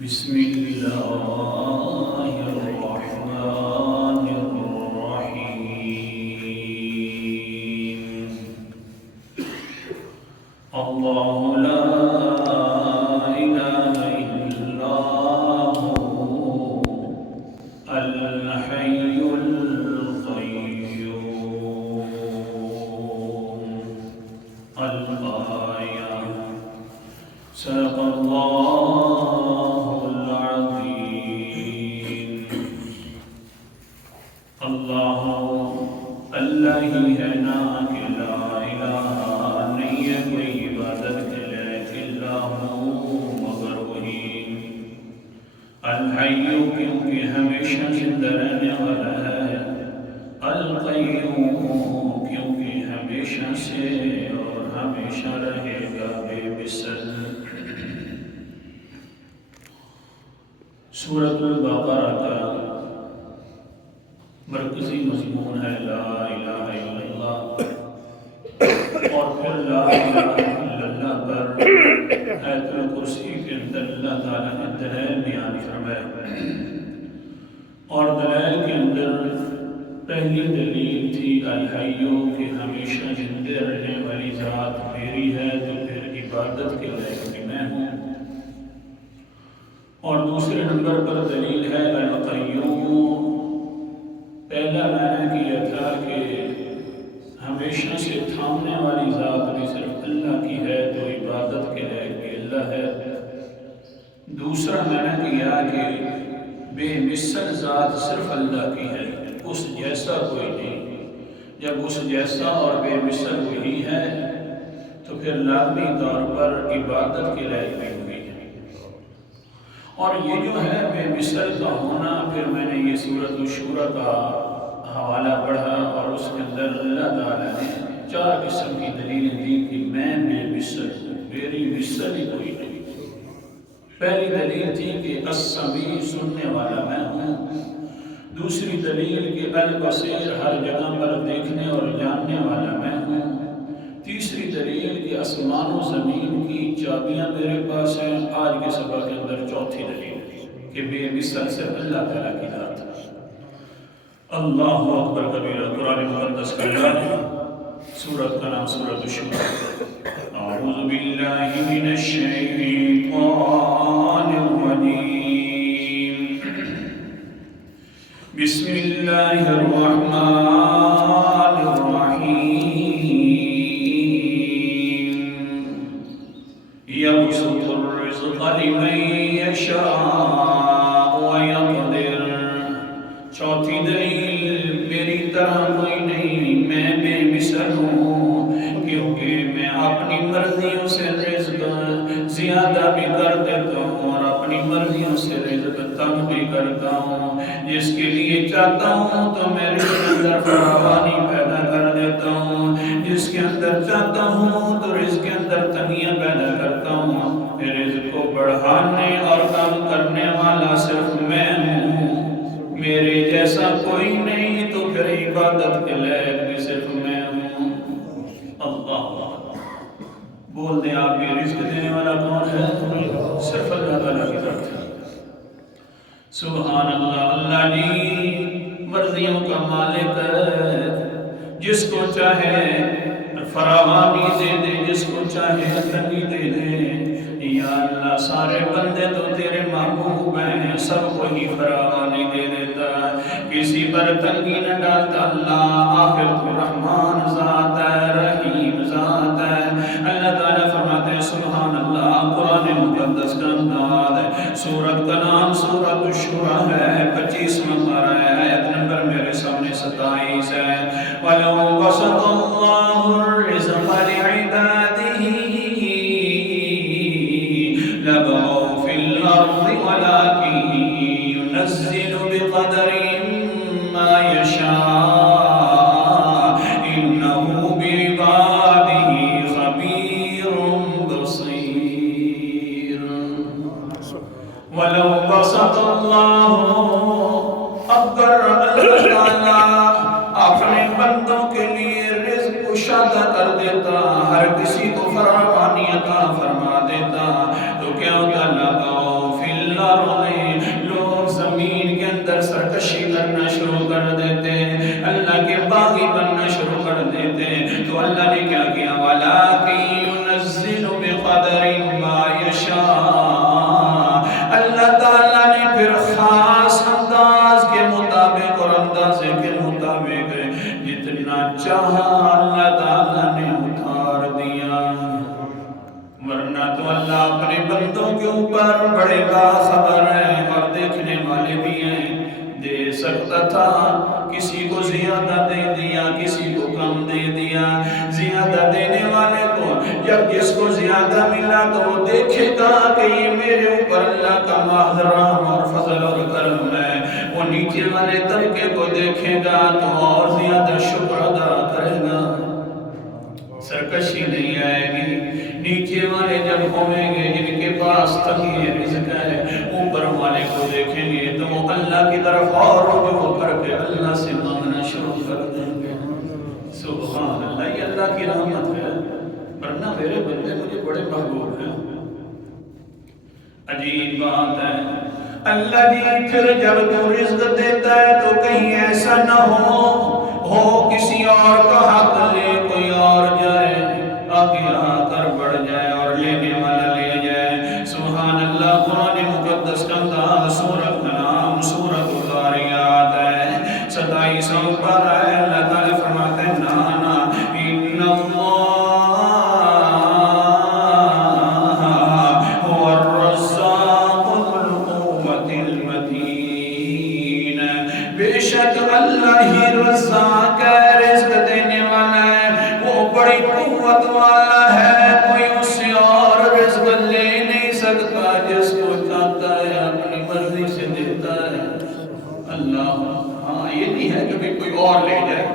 بسم الله الرحمن الرحيم الله لا إله إلا هو الحي القيوم الآية صدق الله العظيم اللہ اللہ ہی ہے نا کہ لا الہ نہیں ہے کوئی عبادت کے لائق الا ہو مگر وہی الحی کیونکہ ہمیشہ زندہ رہنے والا ہے القیوم کیونکہ ہمیشہ سے اور ہمیشہ رہے گا بے مثل سورۃ البقرہ کا مرکزی مضمون ہے لا الہ الا اللہ اور پھر لا الہ الا اللہ پر آیت الکرسی کے اندر اللہ تعالیٰ نے دلائل بیان فرمائے اور دلائل کے اندر پہلی دلیل تھی الحیو کہ ہمیشہ زندہ رہنے والی ذات میری ہے تو پھر عبادت کے لائق میں ہوں اور دوسرے نمبر پر دلیل ہے القیوم پہلا معنی کیا تھا کہ ہمیشہ سے تھامنے والی ذات بھی صرف اللہ کی ہے تو عبادت کے لائق بھی اللہ ہے دوسرا معنی کیا کہ بے مثل ذات صرف اللہ کی ہے اس جیسا کوئی نہیں جب اس جیسا اور بے مثل وہی ہے تو پھر لازمی طور پر عبادت کے لائق بھی ہوئی ہے اور یہ جو ہے بے مثل کا ہونا پھر میں نے یہ سورۃ الشورى کا حوالہ پڑھا اور اس کے اندر اللہ تعالیٰ نے 4 قسم کی دلیلیں دی کہ میں بے مثل ہوں میری مثل ہی کوئی نہیں پہلی دلیل تھی کہ السمیع سننے والا میں ہوں دوسری دلیل کہ البصیر ہر جگہ پر دیکھنے اور جاننے والا میں ہوں تیسری دلیل کہ آسمان و زمین کی چابیاں میرے پاس ہیں آج کے سبق کے اندر چوتھی دلیل کہ بے مثل سے اللہ تعالیٰ کی ذات اللہ اکبر کبیرہ قرآن مقدس کا اعلان سورت کا نام سورۃ الشورى اعوذ باللہ من الشیطان الرجیم بسم اللہ الرحمن الرحیم یبسط الرزق لمن یشاء ویقدر چوتھی دلیل میری طرح کوئی نہیں میں بے مثل ہوں کیونکہ میں اپنی مرضیوں سے رزق زیادہ بھی کر دیتا ہوں اور اپنی مرضیوں سے رزق تنگ بھی کرتا ہوں جس کے لیے چاہتا ہوں تو میں رزق کے اندر فراوانی پیدا کر دیتا ہوں جس کے اندر چاہتا ہوں تو رزق کے اندر تنگیاں پیدا کرتا ہوں رزق کو بڑھانے اور کم کرنے والا صرف میں ہوں میرے جیسا کوئی نہیں تو پھر عبادت کے لائق بھی صرف میں ہوں اللہ بول دیں آپ یہ رزق دینے والا کون ہے صرف اللہ تعالیٰ کی ذات ہے سبحان اللہ اللہ جی مرضیوں کا مالک ہے جس کو چاہے فراوانی دے دے جس کو چاہے تنگی دے دے یا اللہ سارے بندے تو تیرے محبوب ہیں سب کو ہی فراوانی دے دیتا کسی پر تنگی نہ ڈالتا اللہ آخر تو رحمان ذات ہے رحیم ذات ہے اللہ تعالیٰ فرماتے ہیں سبحان اللہ قرآن مقدس کا انداز ہے سورت کا نام سورۃ الشورى ہے 25واں پارہ ہے آیت نمبر میرے سامنے 27 ہے وَلَوْ بَسَطَ اللَّهُ الرِّزْقَ لِعِبَادِهِ لَبَغَوْا فِي الْأَرْضِ وَلَكِنْ يُنَزِّلُ بِقَدَرٍ مَا يَشَاءُ إِنَّهُ بِعِبَادِهِ خَبِيرٌ بَصِيرٌ وَلَوْ بَسَطَ اللَّهُ اگر اللہ تعالیٰ اپنے بندوں کے لیے رزق کشادہ کر دیتا ہر کسی کو فراوانی عطا فرما دیتا تو کیا ہوتا لگاؤ فی الارض باخبر ہیں اور دیکھنے والے بھی ہیں. دے سکتا تھا کسی کو زیادہ دے دیا, کسی کو کم دے دیا. زیادہ دینے والے کو جب جس کو زیادہ ملا تو وہ دیکھے گا کہ یہ میرے اوپر اللہ کا محض رحم اور فضل اور کرم ہے. وہ نیچے والے طبقے کو دیکھے گا تو اور زیادہ شکر ادا کرے گا. سرکشی نہیں آئے گی. نیچے والے جب ہوئیں گے جن کے پاس تنگی رزق ہے, اوپر والے کو دیکھیں گے تو وہ اللہ کی طرف اور رجوع کر کے اللہ سے مانگنا شروع کر دیں گے. سبحان اللہ, یہ اللہ کی رحمت ہے. ورنہ میرے بندے مجھے بڑے محبوب ہیں. عجیب بات ہے. اللہ جی پھر جب تو رزق دیتا ہے تو کہیں ایسا نہ ہو کسی اور کا حق لے کوئی اور جائے, آگے آ کر بڑھ جائے اور لینے والا لے جائے. سبحان اللہ. قرآن مقدس کا انداز, سورۃ کا نام سورۃ الذاریات ہے. 27 پارہ ہے. اللہ تعالیٰ فرماتے ہیں نانا ان اللہ هو الرزاق ذو القوة المتین. بے شک اللہ ہی رزاق ہے, رزق دینے والا ہے, وہ بڑی قوت والا ہے. کوئی اس سے اور رزق لے نہیں سکتا. جس کو چاہتا ہے اپنی مرضی سے دیتا ہے اللہ. ہاں, یہ نہیں ہے کہ کوئی اور لے جائے.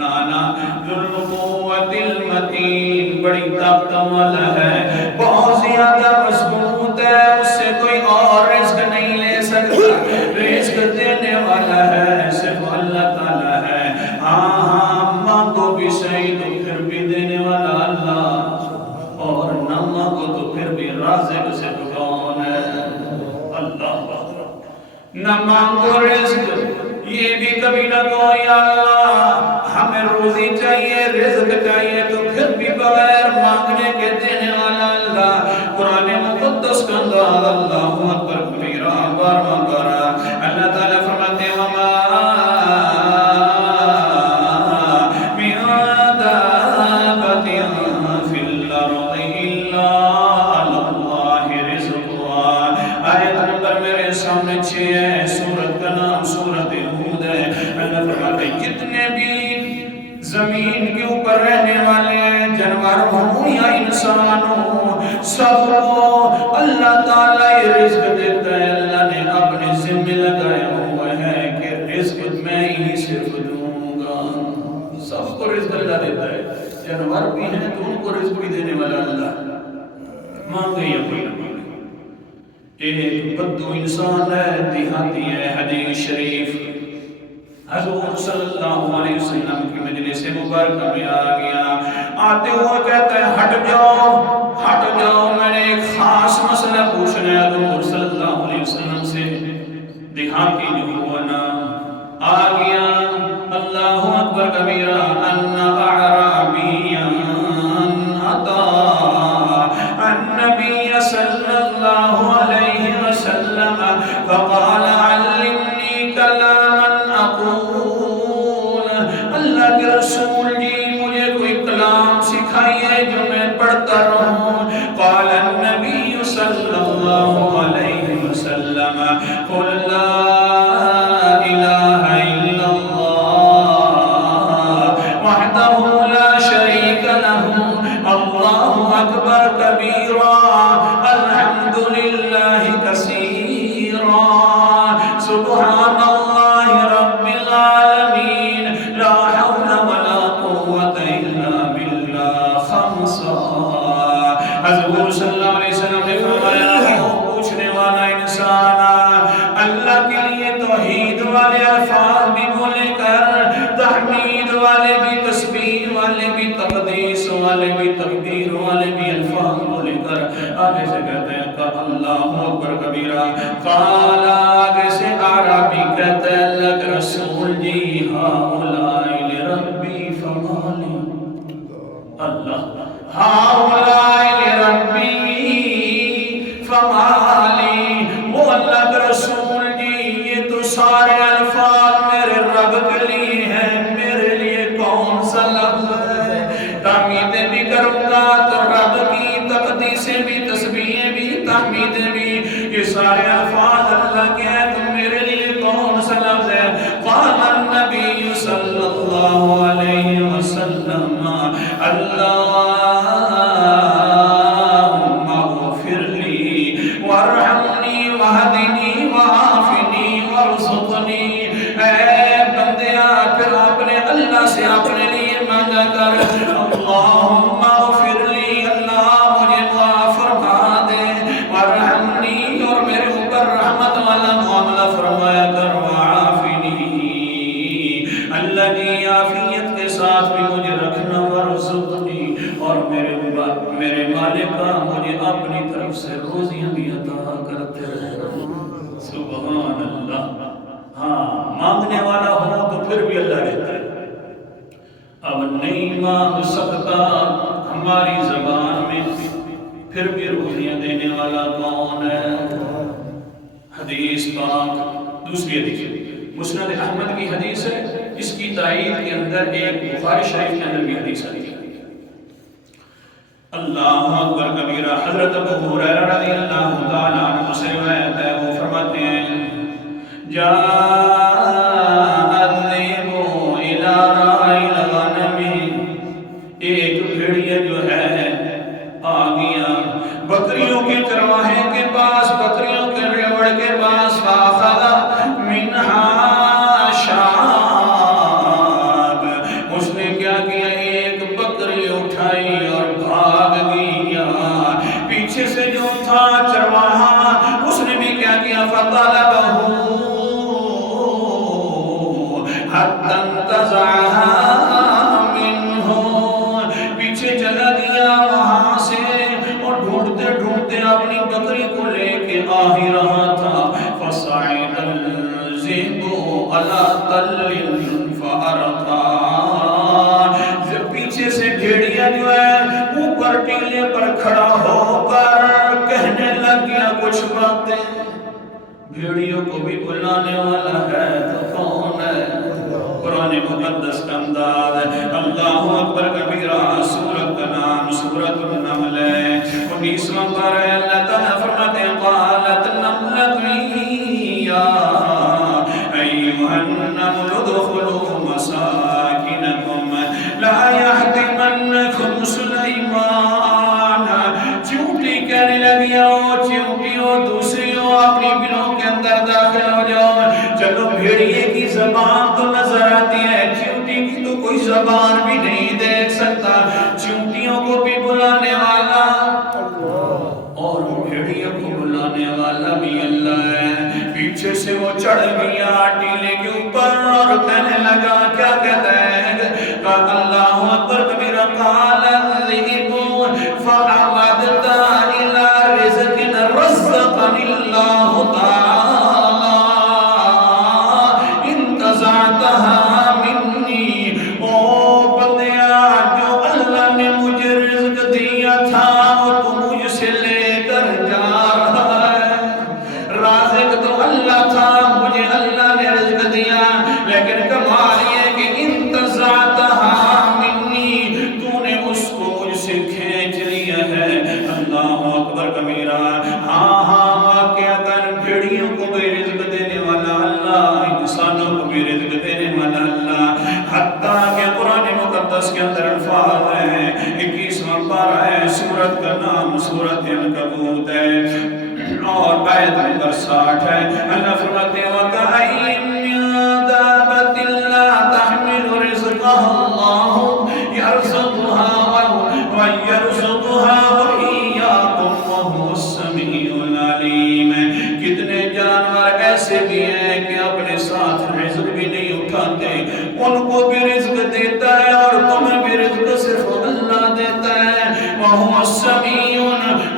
نانا ذو القوة المتین, بڑی طاقت والا ہے, بہت زیادہ مضبوط ہے. اس سے کوئی اور رزق نہیں لے سکتا. رزق دینے والا ہے صرف اللہ تعالیٰ ہے. ہاں مانگو بھی صحیح تو پھر بھی دینے والا اللہ, اور نہ مانگو تو پھر بھی رازق صرف کون ہے اللہ. نہ مانگو رزق, یہ بھی کبھی نہ کہو یا اللہ ہمیں روزی چاہیے رزق چاہیے, تو پھر بھی بغیر مانگنے کے دینے والا اللہ. قرآن مقدس کا انداز اللہ اکبر کبیرہ 12واں پارہ. اللہ تعالیٰ فرماتے ہیں وما من دابۃ فی الارض الا علی اللہ رزقها. آیت نمبر میرے سامنے 6 ہے. سورت کا نام سورت ہود ہے. اللہ فرماتے ہیں جتنے بھی زمین کے اوپر رہنے والے ہیں, جانور ہوں یا انسان ہوں, سب کو اللہ تعالیٰ یہ رزق دیتا ہے. اللہ نے اپنے ذمہ لگایا ہوا ہے کہ رزق میں ہی صرف دوں گا. سب کو رزق اللہ دیتا ہے. جانور بھی ہیں تو ان کو رزق بھی دینے والا اللہ. مانگے یا کوئی نہ مانگے. ایک بدو انسان ہے, دیہاتی ہے. حدیث شریف حضور صلی اللہ علیہ وسلم کی مجلس مبارکہ میں آ گیا. آتے ہوئے کہتا ہے ہٹ جاؤ, میں نے ایک خاص مسئلہ پوچھنا ہے حضور صلی اللہ علیہ وسلم سے. دیہاتی جو ہوا نا آ گیا. اللہ اکبر کبیرہ. ان اعرابیا اتا النبی صلی اللہ علیہ وسلم فقال علمنی کلاما اقول. اللہ کے رسول جی مجھے کوئی کلام سکھائیے جو میں پڑھتا رہوں. قال النبی صلی اللہ علیہ وسلم قل لا الہ الا اللہ وحدہ لا شریک لہ اللہ اکبر کبیرا الحمد للہ کثیرا سبحان اللہ رب العالمین لا حول ولا قوة الا باللہ خمسا. حضور صلی اللہ علیہ وسلم نے فرمایا پوچھنے والا انسان اللہ کے لیے توحید والے الفاظ بھی بولے کر, تحمید والے بھی, تسبیح والے بھی, تقدیس والے بھی, تقدیر والے بھی الفاظ بولے کر آگے سے کہتے ہیں کہ اللہ اکبر کبیرہ. قال آگے سے عربی کہتے ہیں اللہ کے رسول جی ہاؤلائی لربی فمالی. اللہ ہاؤلائی لربی فمالی. وہ اللہ کے رسول جی یہ تو سارے الفاظ میرے رب کے لیے ہیں, میرے لیے کون سا لفظ ہے. تحمیدیں بھی کروں گا تو رب کی, تقدیسیں بھی, تسبیحیں بھی, تحمیدیں بھی, یہ سارے الفاظ اللہ کے ہیں تو میرے لیے کون سا لفظ ہے؟ قال النبی صلی اللہ علیہ وسلم اللہم اغفر لی وارحمنی وہدنی وعافنی وارزقنی۔ اے بندیا پھر آپ نے اللہ سے اپنے لیے مانگا کر اللہم اغفر لی، اللہ مجھے معاف فرما دے، وارحمنی اور میرے اوپر رحمت والا معاملہ فرمایا کر، وعافنی اللہ کی عافیت کے ساتھ بھی مجھے رکھنا، ورزقنی اور میرے مالکہ مجھے اپنی طرف سے روزیاں بھی عطا کرتے رہنا۔ سبحان اللہ۔ ہاں مانگنے والا ہو تو پھر بھی اللہ دیتا ہے۔ اب نہیں مانگ سکتا ہماری زبان میں، پھر بھی روزیاں دینے والا کون ہے؟ حدیث پاک دوسری حدیث مسند احمد کی حدیث ہے، اس کی تائید کے اندر ایک بخاری شریف کے اندر بھی حدیث آئی ہے۔ اللہ اکبر کبیرہ، حضرت ابو ہریرہ رضی اللہ تعالیٰ عنہ سے روایت ہے، وہ فرماتے ہیں جاء الذئب الی راعی الغنم، ایک بھیڑیا جو ہے آ گیا بکریوں کے چرواہے کے پاس، بکریوں کے ریوڑ کے پاس، فاخذ منہا شاب، اس نے کیا کیا ایک بکری اٹھائی اور بھاگ گیا۔ پیچھے سے جو تھا چرواہا اس نے بھی کیا کیا، فطلبہ حتی انتزعها منہ، پیچھے چلا گیا وہاں سے اور ڈھونڈتے ڈھونڈتے اپنی بکری کو لے کے آ ہی رہا تھا۔ فصعد الذئب علی تل فارقا، جب پیچھے سے بھیڑیا جو ہے اوپر ٹیلے پر کھڑا ہو کر کہنے لگ گیا کچھ باتیں۔ بھیڑیوں کو بھی بلانے والا ہے تو کون ہے؟ قرآن مقدس کا انداز ہے۔ اللہ اکبر کبیرہ، سورت کا نام سورت النمل ہے، 19واں پارہ ہے۔ اللہ تعالیٰ فرماتے ہیں قالت نملۃ یا ایھا النمل ادخلوا مساکنکم لا یحطمنکم سلیمان۔ چونٹی کہنے لگی او چونٹیوں دوسریوں اپنی بلوں کے اندر داخل ہو جاؤ۔ چلو بھیڑیے کی زبان تو نظر آتی ہے، چونٹی کی تو کوئی زبان بھی نہیں دیکھ سکتا، چونٹیوں کو بھی بلانے والا اور بھیڑیوں کو بلانے والا بھی اللہ ہے۔ پیچھے سے وہ چڑھ گیا ٹیلے کے اوپر اور کہنے لگا، کیا کہتا ہے؟ اللہ اکبر کبیرہ، قال الذئب فعمدت الى رزق رزقنی اللہ تعالی انتزعتها منی۔ او بندیا، جو اللہ نے مجھے رزق دیا تھا وہ تو مجھ سے لے کر جا رہا ہے۔ رازق تو اللہ تھا، مجھے اللہ نے رزق دیا، لیکن کمال یہ کہ انتزعتها منی، تو نے اس کو مجھ سے کھینچ لیا ہے۔ اللہ اکبر کبیرہ۔ ہاں ہاں واقعتاً بھیڑیوں کو بھی رزق دینے والا اللہ، انسانوں کو بھی رزق دینے والا اللہ، حتیٰ کہ قرآن مقدس کے اندر الفاظ ہیں، 21واں پارہ ہے، سورت کا نام سورت عنکبوت ہے اور آیت نمبر 60 ہے۔ اللہ فرماتے ہیں وَكَأَيِّن مِّن دَابَّةٍ لَّا تَحْمِلُ رِزْقَهَا اللَّهُ يَرْزُقُهَا وَيَرْزُقُهَا وَإِيَّاكُمْ وَهُوَ السَّمِيعُ الْعَلِيمُ۔ کتنے جانور ایسے بھی ہیں کہ اپنے ساتھ رزق بھی نہیں اٹھاتے، ان کو بھی رزق دیتا ہے اور تمہیں بھی رزق صرف اللہ دیتا ہے۔ وَهُوَ السَّمِيعُ،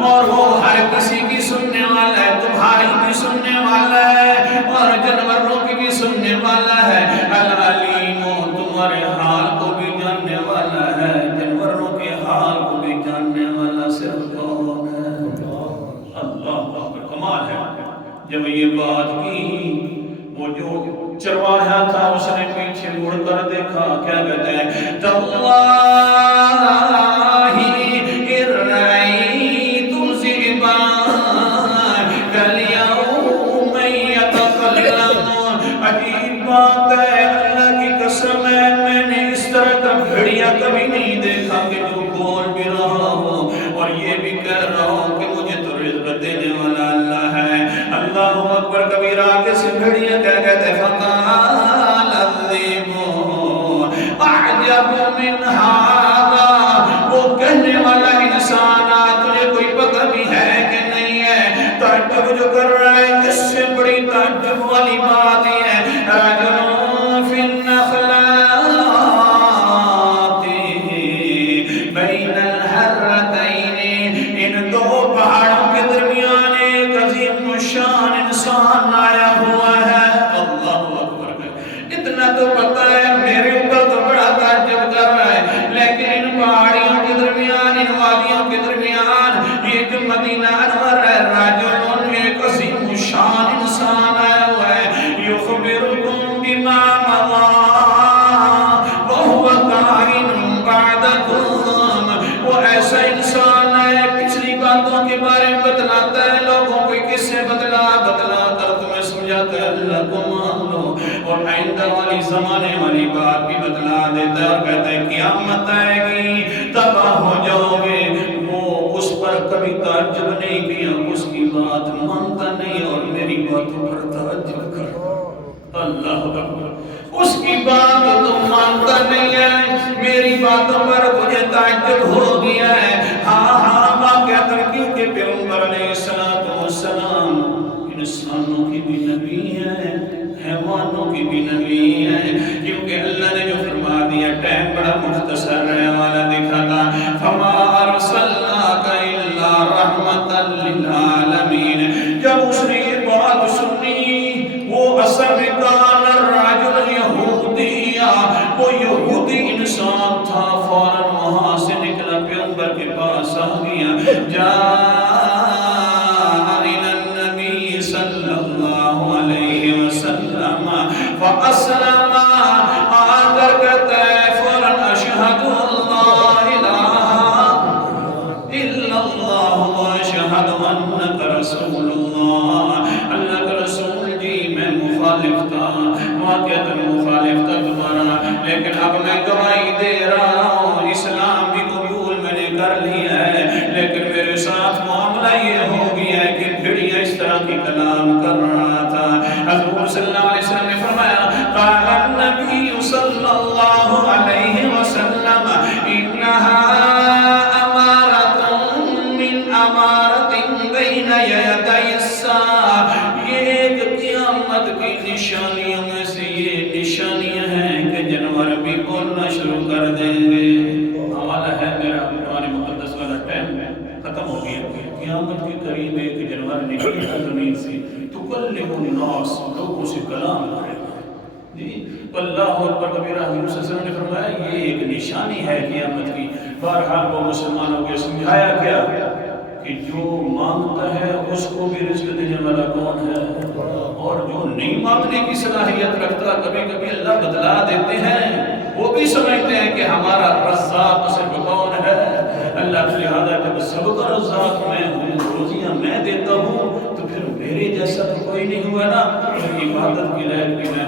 اور وہ ہر کسی کی سننے والا ہے، تمہاری بھی سننے والا ہے اور جانوروں کی بھی سننے والا ہے۔ العلیم، تمہارے حال کو بھی جاننے والا ہے، جانوروں کے حال کو بھی جاننے والا صرف کون ہے؟ اللہ، کمال ہے۔ جب یہ بات کی، وہ جو چرواہا تھا اس نے پیچھے مڑ کر دیکھا، کیا کہتے ہیں؟ تاللہ ان رأیت الذئبا بات ہے اللہ کی قسم ہے میں نے اس طرح کا بھیڑیا کبھی نہیں دیکھا کہ جو بول بھی رہا ہو اور یہ بھی کہہ رہا ہو کہ مجھے تو رزق دینے والا اللہ ہے. اللہ اکبر کبیرہ. آگے سے بھیڑیا کیا کہتے فقال الذئب اعجب من هذا. وہ کہنے والا انسان تجھے کوئی پتہ بھی ہے کہ نہیں ہے؟ تعجب جو کر رہا ہے اس سے بڑی تعجب والی بات یہ ہے رجل فی النخلات بین الحرتین. ان دو پہاڑوں کے درمیان ایک عظیم الشان انسان آیا ہوا ہے. اللہ اکبر. اتنا تو پتہ ہے میرے اوپر تو بڑا تعجب کر رہا ہے لیکن ان پہاڑیوں کے درمیان ان وادیوں کے درمیان یہ جو مدینہ انور ہے راجل ایک عظیم الشان انسان آیا ہوا ہے. یخبرکم بما مضی وہو کائن بعدکم. وہ ایسا انسان ہے پچھلی باتوں کے بارے میں بتلاتا ہے لوگوں کو کس سے بتلا کر تمہیں سمجھاتا ہے اللہ کو مان لو اور آئندہ والی زمانے والی بات بھی بتلا دیتا ہے اور کہتا ہے قیامت آئے گی تباہ ہو جاؤ گے. وہ اس پر کبھی تعجب نہیں کیا اس کی بات مانتا نہیں اور میری باتوں پر تعجب کرتا. اللہ اکبر. اس کی بات تم مانتا نہیں ہے میری باتوں پر تجھے تعجب ہو گیا ہے. ہاں واقعہ ترکیوں کے پیغمبر علیہ السلام انسانوں کی بھی نبی ہے حیوانوں کی بھی نبی ہے کیونکہ اللہ نے جو فرما دیا ٹائم بڑا مختصر ہے والا دکھا تھا فما ارسلناک الا رحمتا للعالمین. جب اس نے یہ بات سنی وہ اثر کان الرجل یہودیہ وہ یہودی انسان تھا فوراً وہاں سے نکلا پیغمبر کے پاس آ گیا. جاء فَأَسْلَمَ آ کر کہتا ہے فوراً اشہد اللہ الہ الا اللہ واشہد انک رسول اللہ. اللہ کا رسول جی میں مخالف تھا واقعہ مخالف تھا تمہارا لیکن اب میں گواہی دے رہا ہوں اسلام بھی قبول میں نے کر لیا ہے لیکن میرے ساتھ معاملہ یہ ہو گیا ہے کہ بھیڑیا اس طرح کی کلام کر رہا تھا. حضور صلی اللہ علیہ وسلم نے فرمایا قال النبی صلی اللہ علیہ وسلم انہا امارت من امارت بین یدی الساعہ. یہ ایک قیامت کی نشانیوں میں سے یہ نشانیاں ہیں کہ جانور بھی بولنا شروع کر دیں گے. حوالہ ہے میرا قرآن مقدس والا ٹائم ختم ہو گیا. قیامت کے قریب ایک جانور نکلتا زمین سے تکلم الناس لوگوں سے کلام کرے گا. جی اللہ اکبر کبیرہ. حضور صلی اللہ علیہ وسلم نے فرمایا یہ ایک نشانی ہے قیامت کی. بہرحال وہ مسلمانوں کو سمجھایا کیا کہ جو مانگتا ہے اس کو بھی رزق دینے والا کون ہے اور جو نہیں مانگنے کی صلاحیت رکھتا کبھی کبھی اللہ بدلا دیتے ہیں. وہ بھی سمجھتے ہیں کہ ہمارا رزاق صرف کون ہے اللہ. لہذا جب سب کا رزاق میں ہوں روزیاں میں دیتا ہوں تو پھر میرے جیسا تو کوئی نہیں ہوا نا. عبادت کی لہر بھی میں